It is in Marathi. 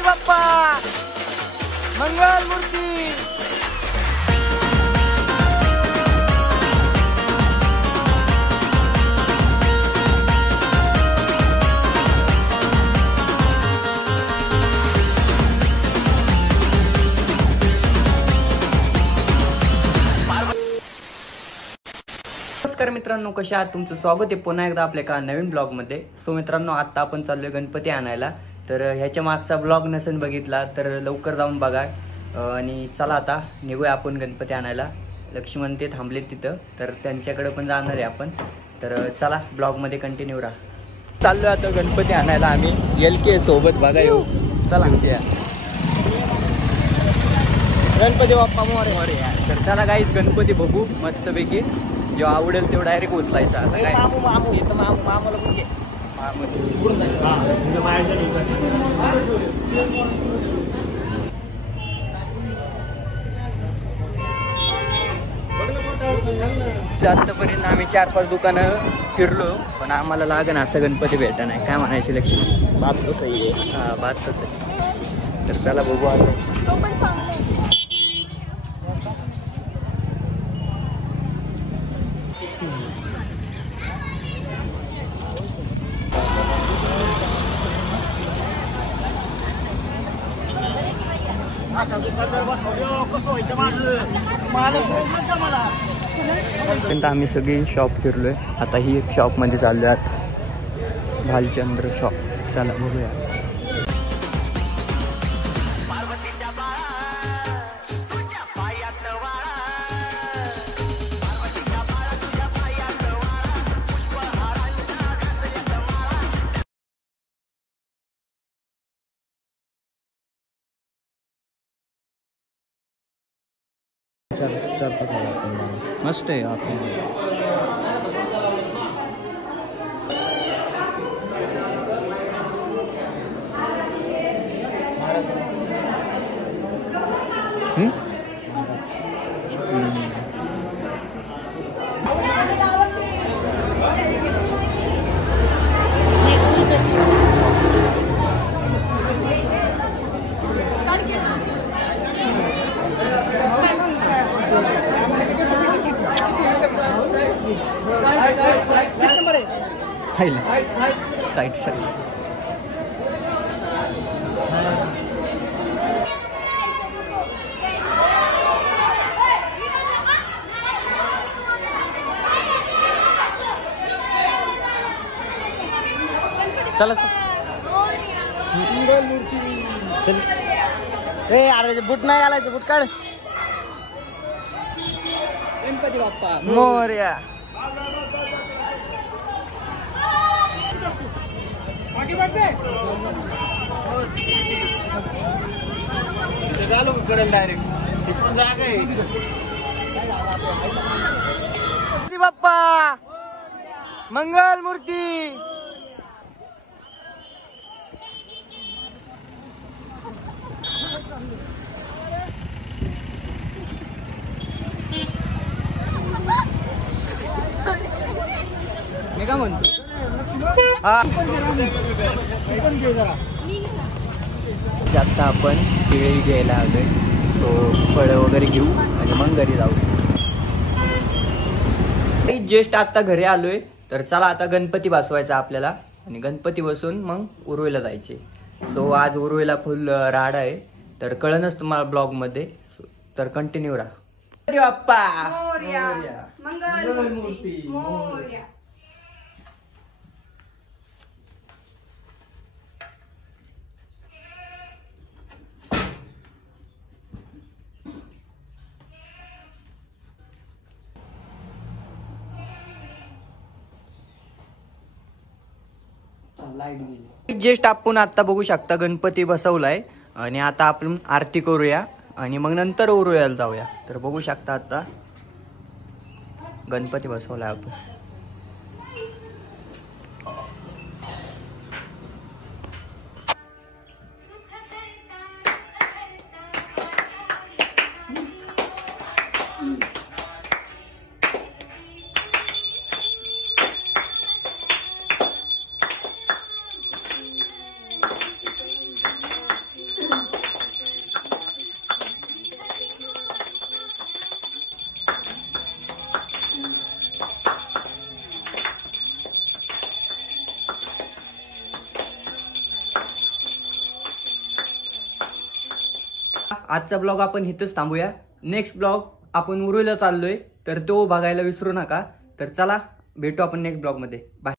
गणपती बाप्पा मंगल मूर्ती. नमस्कार मित्रांनो, कशा आहात? तुमचं स्वागत आहे पुन्हा एकदा आपल्या एका नवीन ब्लॉग मध्ये. सो मित्रांनो, आता आपण चाललोय गणपती आणायला. तर ह्याच्या मागचा ब्लॉग नसेल बघितला तर लवकर जाऊन बघा. आणि चला आता निघूया आपण गणपती आणायला. लक्ष्मण ते थांबलेत तिथं, तर त्यांच्याकडे पण जाणार आहे आपण. तर चला ब्लॉग मध्ये कंटिन्यू राहा. चाललोय आता गणपती आणायला आम्ही LK सोबत. बघा येऊ, चला गणपती बाप्पा मोरया. तर चला गाईस, गणपती बघू मस्तपैकी. जेव्हा आवडेल तेव्हा डायरेक्ट उचलायचा. आतापर्यंत आम्ही 4-5 दुकानं फिरलो, पण आम्हाला लागेल असं गणपती भेटा नाही. काय म्हणायचे लक्ष्मी? बात तर सही आहे. हा, बात तर सही. तर चला बघू आता. आम्ही सगळी शॉप फिरलोय. आता ही एक शॉप मध्ये चाललो आहात, भालचंद्र शॉप. चला बघूया. मस्त आहे आपण. साइड साइड चला चल. ए अरे बूट नाही घालायचं, बूट काढ. गणपती बाप्पा मोरया. बाप्पा मंगल मूर्ती. मी काय म्हणतो, आता आपण केळी घ्यायला आलोय. सो फळं वगैरे घेऊ आणि मग घरी जाऊ. जस्ट आता घरी आलोय. तर चला आता गणपती बसवायचा आपल्याला, आणि गणपती बसून मग उरुळीला जायचे. सो आज उरुळीला फुल राड आहे, तर कळणच तुम्हाला ब्लॉग मध्ये. तर कंटिन्यू राहा. बाप्पा मंगल मूर्ती मोरया. जस्ट आपण आता बघू शकता गणपती बसवलाय, आणि आता आपण आरती करूया आणि मग नंतर उरुळ्याला जाऊया. तर बघू शकता आता गणपती बसवलाय आपण. आजचा ब्लॉग आपण इथंच थांबूया. नेक्स्ट ब्लॉग आपण उरुळीला चाललोय, तर तो बघायला विसरू नका. तर चला भेटू आपण नेक्स्ट ब्लॉगमध्ये. बाय.